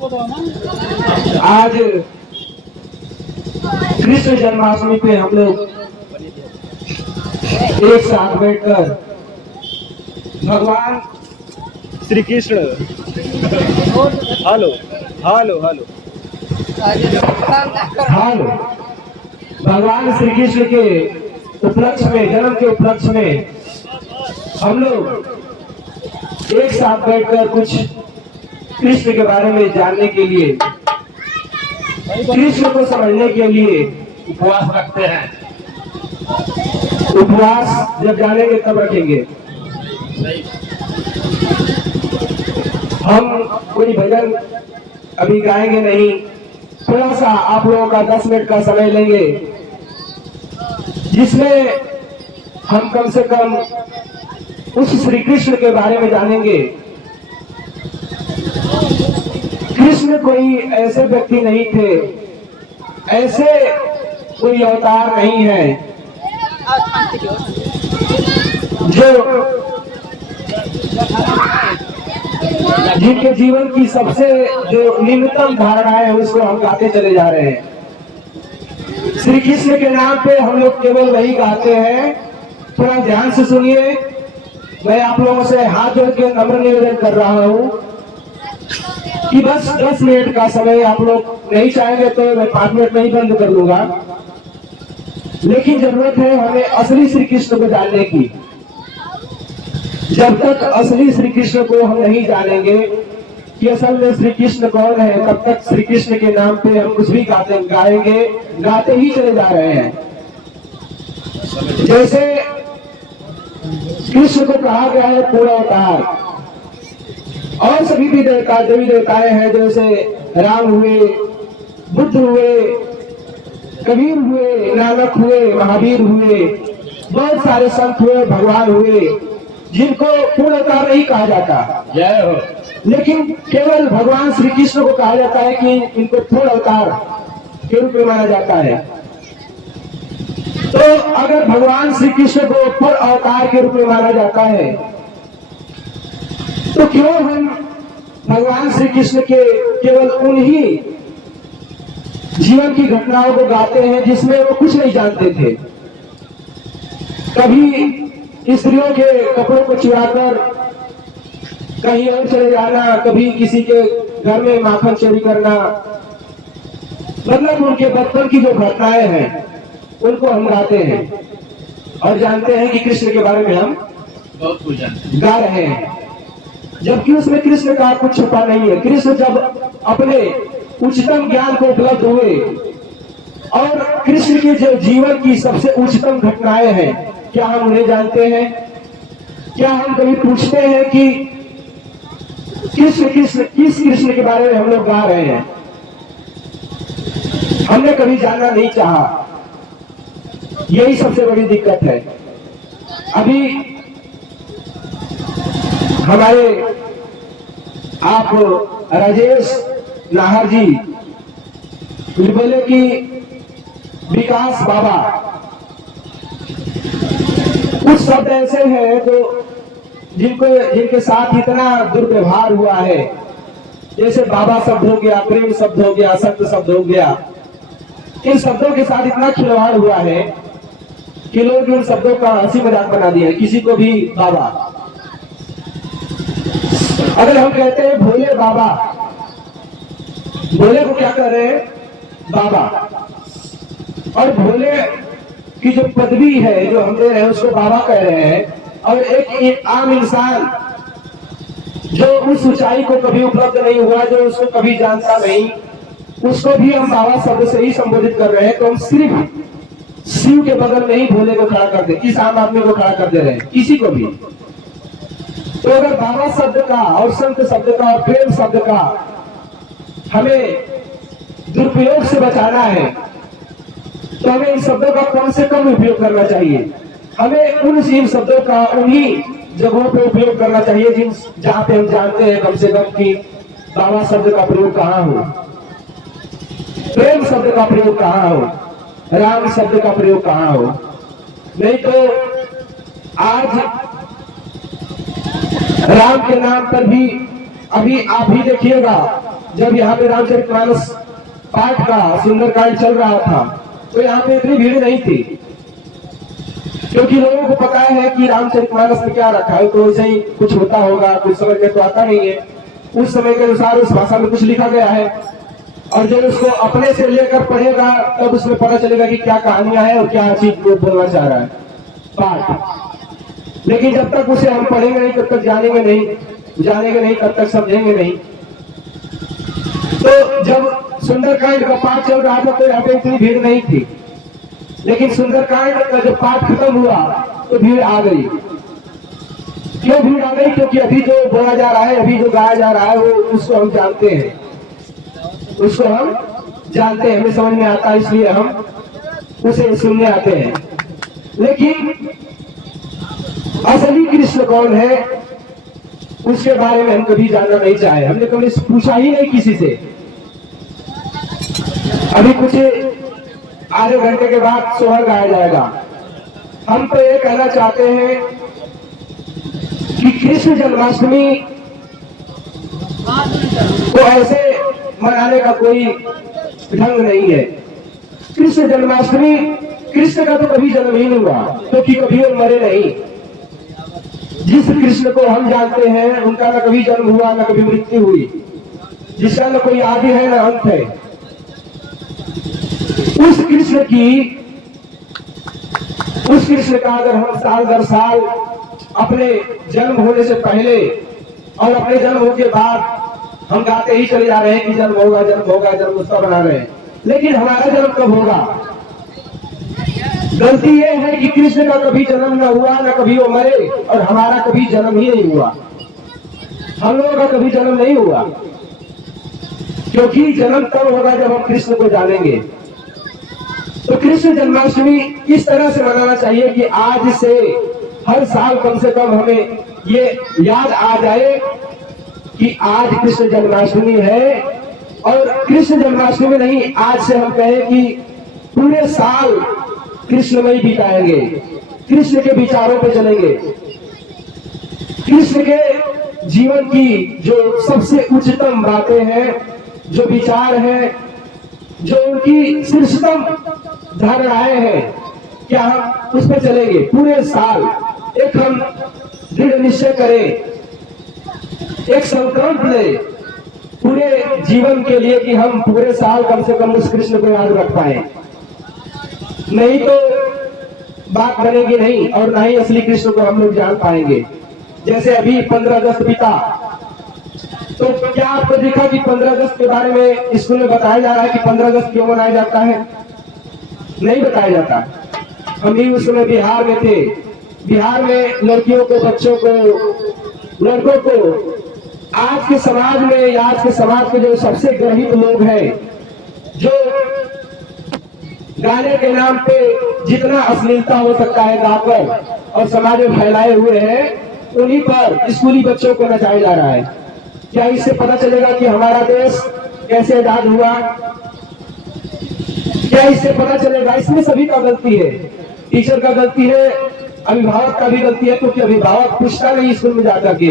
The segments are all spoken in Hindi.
आज कृष्ण जन्माष्टमी पे हम लोग एक साथ बैठकर भगवान Shri Krishna hello hello hello हाल भगवान श्री कृष्ण के उपलक्ष्य में, जन्म के उपलक्ष्य में हम लोग एक साथ बैठकर कुछ कृष्ण के बारे में जानने के लिए, कृष्ण को समझने के लिए उपवास रखते हैं। उपवास जब जानेंगे तब रखेंगे। हम कोई भजन अभी गाएंगे नहीं, थोड़ा सा आप लोगों का 10 मिनट का समय लेंगे, जिसमें हम कम से कम उस श्री कृष्ण के बारे में जानेंगे। कृष्ण कोई ऐसे व्यक्ति नहीं थे, ऐसे कोई अवतार नहीं है जो जिनके जीवन की सबसे जो न्यूनतम धारणा है उसको हम गाते चले जा रहे हैं। श्री कृष्ण के नाम पे हम लोग केवल वही गाते हैं। थोड़ा ध्यान से सुनिए। मैं आप लोगों से हाथ जोड़ के नम्र निवेदन कर रहा हूँ कि बस 10 मिनट का समय आप लोग नहीं चाहेंगे तो मैं 5 मिनट में ही बंद कर दूंगा, लेकिन जरूरत है हमें असली श्री कृष्ण को जानने की। जब तक असली श्री कृष्ण को हम नहीं जानेंगे कि असल में श्री कृष्ण कौन है, तब तक श्री कृष्ण के नाम पे हम कुछ भी गाते ही चले जा रहे हैं। जैसे कृष्ण को कहा गया है पूर्ण अवतार, और सभी भी देवी देवताएं हैं, जैसे राम हुए, बुद्ध हुए, कबीर हुए, नानक हुए, महावीर हुए, बहुत सारे संत हुए, भगवान हुए, जिनको पूर्ण अवतार नहीं कहा जाता। जय हो। लेकिन केवल भगवान श्री कृष्ण को कहा जाता है कि इनको पूर्ण अवतार के रूप में माना जाता है। तो अगर भगवान श्री कृष्ण को पूर्ण अवतार के रूप में माना जाता है, तो क्यों हम भगवान श्री कृष्ण के केवल उन्हीं जीवन की घटनाओं को गाते हैं जिसमें वो कुछ नहीं जानते थे। कभी स्त्रियों के कपड़ों को चुराकर कहीं और चले जाना, कभी किसी के घर में माखन चोरी करना, मतलब उनके बचपन की जो घटनाएं हैं उनको हम गाते हैं और जानते हैं कि कृष्ण के बारे में हम बहुत कुछ गा रहे हैं, जबकि उसमें कृष्ण का कुछ छुपा नहीं है। कृष्ण जब अपने उच्चतम ज्ञान को उपलब्ध हुए और कृष्ण के जो जीवन की सबसे उच्चतम घटनाएं हैं, क्या हम उन्हें जानते हैं? क्या हम कभी पूछते हैं कि किस कृष्ण के बारे में हम लोग गा रहे हैं? हमने कभी जानना नहीं चाहा। यही सबसे बड़ी दिक्कत है। अभी हमारे आप राजेश नाहर जी बोले कि विकास बाबा, कुछ शब्द ऐसे हैं जो जिनके साथ इतना दुर्व्यवहार हुआ है, जैसे बाबा शब्द हो गया, प्रेम शब्द हो गया, संत शब्द हो गया। इन शब्दों के साथ इतना खिलवाड़ हुआ है कि लोग इन शब्दों का हंसी मजाक बना दिया, किसी को भी बाबा। अगर हम कहते हैं भोले बाबा, भोले को क्या कर रहे हैं? बाबा। और भोले की जो पदवी है जो हम दे रहे हैं उसको बाबा कह रहे हैं, और एक आम इंसान जो उस ऊंचाई को कभी उपलब्ध नहीं हुआ, जो उसको कभी जानता नहीं, उसको भी हम बाबा शब्द से ही संबोधित कर रहे हैं। तो हम सिर्फ शिव के बगल में ही भोले को खड़ा कर दे, इस आम आदमी को खड़ा कर दे रहे हैं, किसी को भी। तो अगर बाबा शब्द का और संत शब्द का और प्रेम शब्द का हमें दुरुपयोग से बचाना है, तो हमें इन शब्दों का कम से कम उपयोग करना चाहिए। हमें इन शब्दों का उन्हीं जगहों पे उपयोग करना चाहिए जहां पे हम जानते हैं कम से कम कि बाबा शब्द का प्रयोग कहाँ हो, प्रेम शब्द का प्रयोग कहाँ हो, राम शब्द का प्रयोग कहाँ हो। नहीं तो आज राम के नाम पर भी अभी आप भी देखिएगा, जब यहाँ पे रामचरितमानस पाठ का सुंदरकांड चल रहा था तो यहाँ पे इतनी भीड़ नहीं थी, क्योंकि लोगों को पता है कि रामचरितमानस में क्या रखा है, तो वैसे ही कुछ होता होगा, कुछ समझ में तो आता नहीं है, उस समय के अनुसार उस भाषा में कुछ लिखा गया है, और जब उसको अपने से लेकर पढ़ेगा तब उसमें पता चलेगा कि क्या कहानियां है और क्या चीज बोलना चाह रहा है पाठ। लेकिन जब तक उसे हम पढ़ेंगे नहीं तब तक जानेंगे नहीं तब तक समझेंगे नहीं। तो जब सुंदरकांड का पाठ चल रहा था तो यहाँ पे इतनी भीड़ नहीं थी, लेकिन सुंदरकांड का जब पाठ खत्म हुआ तो भीड़ आ गई। क्यों भीड़ आ गई? क्योंकि अभी जो बोला जा रहा है, अभी जो गाया जा रहा है, वो उसको हम जानते हैं, हमें समझ में आता है, इसलिए हम उसे सुनने आते हैं। लेकिन असली कृष्ण कौन है उसके बारे में हम कभी जानना नहीं चाहे, हमने कभी पूछा ही नहीं किसी से। अभी कुछ आधे घंटे के बाद सोहर गाया जाएगा। हम तो ये कहना चाहते हैं कि कृष्ण जन्माष्टमी को ऐसे मनाने का कोई ढंग नहीं है। कृष्ण जन्माष्टमी, कृष्ण का तो कभी जन्म ही नहीं हुआ, क्योंकि कभी वो मरे नहीं। जिस कृष्ण को हम जानते हैं उनका न कभी जन्म हुआ, न कभी मृत्यु हुई, जिसका न कोई आदि है न अंत है। उस कृष्ण का अगर हम साल दर साल अपने जन्म होने से पहले और अपने जन्म होने के बाद हम गाते ही चले जा रहे हैं कि जन्म होगा, जन्म उत्सव बना रहे हैं, लेकिन हमारा जन्म कब होगा? गलती ये है कि कृष्ण का कभी जन्म न हुआ, न कभी वो मरे, और हमारा कभी जन्म ही नहीं हुआ। हम लोगों का कभी जन्म नहीं हुआ, क्योंकि जन्म तब होगा जब हम कृष्ण को जानेंगे। तो कृष्ण जन्माष्टमी इस तरह से मनाना चाहिए कि आज से हर साल कम से कम हमें ये याद आ जाए कि आज कृष्ण जन्माष्टमी है, और कृष्ण जन्माष्टमी नहीं, आज से हम कहें कि पूरे साल कृष्णमय बिताएंगे, कृष्ण के विचारों पे चलेंगे, कृष्ण के जीवन की जो सबसे उच्चतम बातें हैं, जो विचार हैं, जो उनकी श्रेष्ठतम धारणाएं हैं, क्या हम उस पर चलेंगे पूरे साल? एक हम दृढ़ निश्चय करें, एक संकल्प ले पूरे जीवन के लिए कि हम पूरे साल कम से कम उस कृष्ण को याद रख पाए। नहीं तो बात बनेगी नहीं, और ना ही असली कृष्ण को हम लोग जान पाएंगे। जैसे अभी 15 अगस्त बीता, तो क्या आपको देखा कि 15 अगस्त के बारे में स्कूल में बताया जा रहा है कि 15 अगस्त क्यों मनाया जाता है? नहीं बताया जाता। हम भी उस समय बिहार में थे। बिहार में लड़कियों को, बच्चों को, लड़कों को, आज के समाज में या आज के समाज के जो सबसे ग्रहित लोग हैं, जो गाने के नाम पे जितना अश्लीलता हो सकता है गाकर और समाज में फैलाए हुए हैं, उन्हीं पर स्कूली बच्चों को नचाया जा रहा है। क्या इससे पता चलेगा कि हमारा देश कैसे आजाद हुआ? क्या इससे पता चलेगा? इसमें सभी का गलती है, टीचर का गलती है, अभिभावक का भी गलती है, क्योंकि अभिभावक पूछता नहीं स्कूल में जाकर के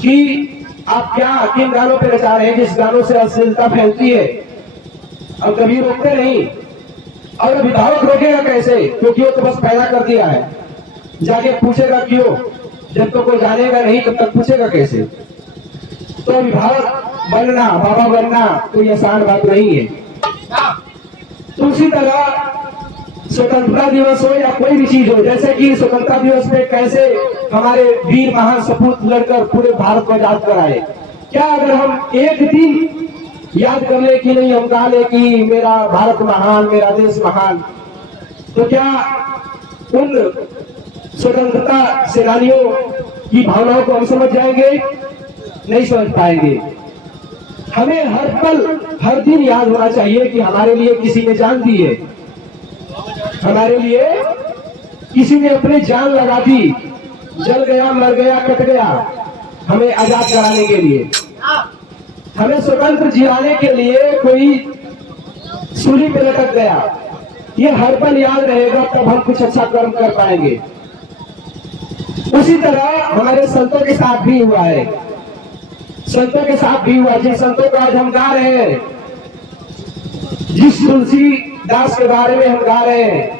कि आप क्या किन गानों पे नचा रहे हैं, जिस गानों से अश्लीलता फैलती है। अब कभी रोकते नहीं, और अभिभावक रोकेगा कैसे? क्योंकि वो तो बस पैदा कर दिया है। जाके पूछेगा क्यों? जब तो कोई जानेगा नहीं तब तक पूछेगा कैसे? तो अभिभावक बनना, बाबा बनना कोई आसान बात नहीं है। तो उसी तरह स्वतंत्रता दिवस हो या कोई भी चीज हो, जैसे कि स्वतंत्रता दिवस पे कैसे हमारे वीर महान सपूत लड़कर पूरे भारत को आजाद कराए, क्या अगर हम एक दिन याद कर ले कि नहीं, हम गा ले कि मेरा भारत महान, मेरा देश महान, तो क्या उन स्वतंत्रता सेनानियों की भावनाओं को हम समझ जाएंगे? नहीं समझ पाएंगे। हमें हर पल, हर दिन याद होना चाहिए कि हमारे लिए किसी ने जान दी है, हमारे लिए किसी ने अपनी जान लगा दी, जल गया, मर गया, कट गया, हमें आजाद कराने के लिए, हमें स्वतंत्र जिलाने के लिए कोई सूली पे लटक गया। ये हर पल याद रहेगा, तब हम कुछ अच्छा कर्म कर पाएंगे। उसी तरह हमारे संतों के साथ भी हुआ है। संतों के साथ भी हुआ। जिन संतों को आज हम गा रहे हैं, जिस तुलसी दास के बारे में हम गा रहे हैं,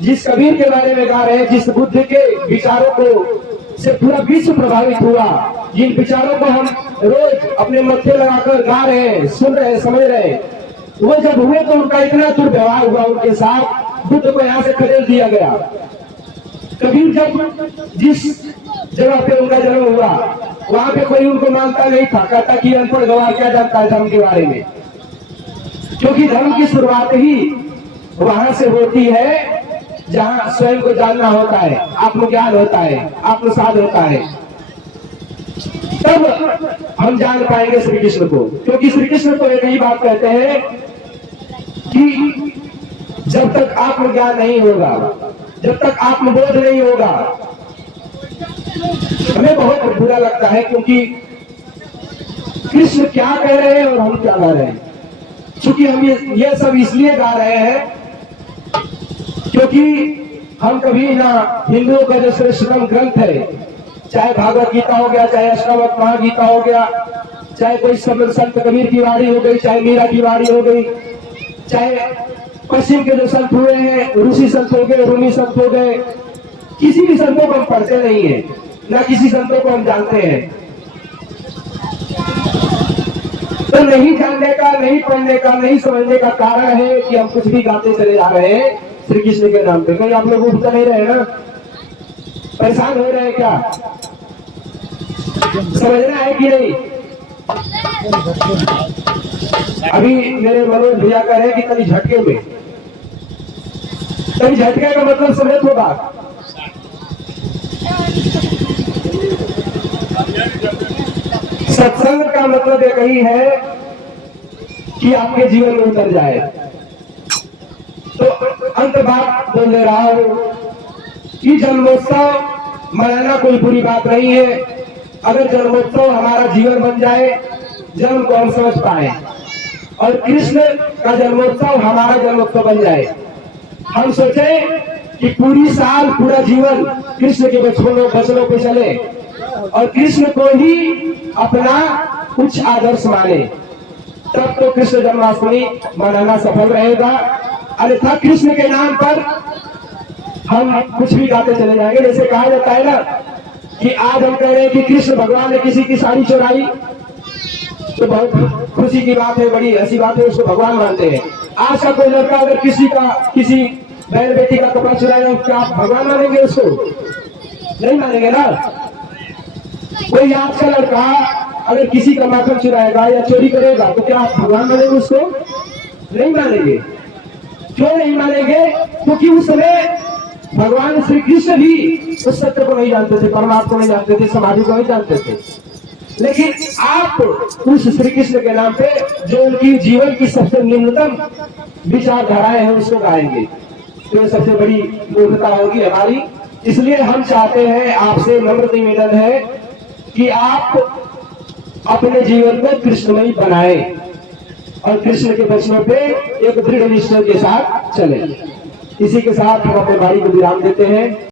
जिस कबीर के बारे में गा रहे हैं, जिस बुद्ध के विचारों को से पूरा विश्व प्रभावित हुआ, जिन विचारों को हम रोज अपने मत्थे लगाकर गा रहे हैं, सुन रहे हैं, समझ रहे हैं, वो जब हुए तो उनका इतना दुर्व्यवहार हुआ उनके साथ, बुद्ध को यहाँ से खदेड़ दिया गया। कबीर जब जिस जगह पे उनका जन्म हुआ वहां पे कोई उनको मानता नहीं था, कहता कि अनपढ़ गवार क्या जानता है धर्म के बारे में, क्योंकि धर्म की शुरुआत ही वहां से होती है जहां स्वयं को जानना होता है, आत्मज्ञान होता है, आत्मसात होता है, तब हम जान पाएंगे श्री कृष्ण को। क्योंकि श्री कृष्ण तो एक ही बात कहते हैं कि जब तक आत्मज्ञान नहीं होगा, जब तक आत्मबोध नहीं होगा, हमें बहुत बुरा लगता है क्योंकि कृष्ण क्या कह रहे हैं और हम क्या गा रहे हैं। क्योंकि हम ये सब इसलिए गा रहे हैं क्योंकि हम कभी ना हिंदुओं का जो श्रेष्ठतम ग्रंथ है, चाहे भागवत गीता हो गया, चाहे अष्टावक्र महागीता हो गया, चाहे कोई संत कबीर की वाणी हो गई, चाहे मीरा की वाणी हो गई, चाहे पश्चिम के जो संत हुए हैं, ऋषि संत हो गए, रूमी संत हो गए, किसी भी संतों को हम पढ़ते नहीं है, ना किसी संतों को हम जानते हैं। तो नहीं जानने का, नहीं पढ़ने का, नहीं समझने का कारण है कि हम कुछ भी गाते चले जा रहे हैं श्री कृष्ण के नाम पे। कहीं आप लोग उठते नहीं रहे ना, परेशान हो रहे हैं क्या? समझना है कि नहीं? अभी मेरे मनोज भैया कह रहे हैं कि कभी झटके में, कभी झटके का मतलब समझ होगा। सत्संग का मतलब एक ही है कि आपके जीवन में उतर जाए। तो अंत बात बोल दे रहा हूं कि जन्मोत्सव मनाना कोई बुरी बात नहीं है, अगर जन्मोत्सव हमारा जीवन बन जाए, जन्म को हम समझ पाए और कृष्ण का जन्मोत्सव हमारा जन्मोत्सव बन जाए। हम सोचें कि पूरी साल, पूरा जीवन कृष्ण के वचनों पे चले और कृष्ण को ही अपना कुछ आदर्श माने, तब तो कृष्ण जन्माष्टमी मनाना सफल रहेगा। अन्यथा कृष्ण के नाम पर हम कुछ भी गाते चले जाएंगे। जैसे कहा जाता है ना कि आज हम कह रहे हैं कि कृष्ण भगवान ने किसी की साड़ी चुराई, तो बहुत खुशी की बात है, बड़ी हंसी बात है, उसको भगवान मानते हैं। आज का कोई लड़का अगर किसी बहन बेटी का कपड़ा चुराएगा, क्या आप भगवान मानेंगे उसको? नहीं मानेंगे ना। कोई आज का लड़का अगर किसी का माखन चुराएगा या चोरी करेगा, तो क्या आप भगवान मानेंगे उसको? नहीं मानेंगे। क्यों नहीं मानेंगे? क्योंकि उस समय भगवान श्री कृष्ण भी उस सत्य को नहीं जानते थे, परमात्मा को नहीं जानते थे, समाधि को नहीं जानते थे। लेकिन आप उस श्री कृष्ण के नाम पे जो उनकी जीवन की सबसे निम्नतम विचारधाराएं हैं उसको गाएंगे, तो सबसे बड़ी मूर्खता होगी हमारी। इसलिए हम चाहते हैं, आपसे नम्र निवेदन है कि आप अपने जीवन को कृष्णमयी बनाएं और कृष्ण के वचनों पे एक दृढ़ निश्चय के साथ चलें। इसी के साथ हम अपने भाई को विराम देते हैं।